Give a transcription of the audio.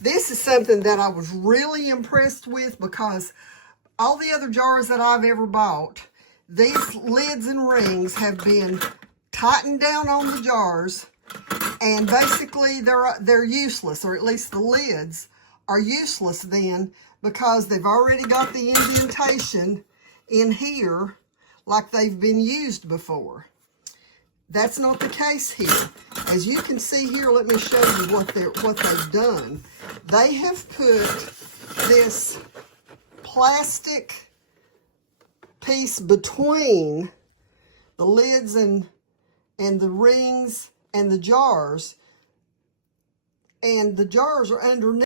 This is something that I was really impressed with, because all the other jars that I've ever bought, these lids and rings have been tightened down on the jars, and basically they're useless, or at least the lids are useless then, because they've already got the indentation in here like they've been used before. That's not the case here. As you can see here, let me show you what they've done. They have put this plastic piece between the lids and the rings and the jars, and the jars are underneath.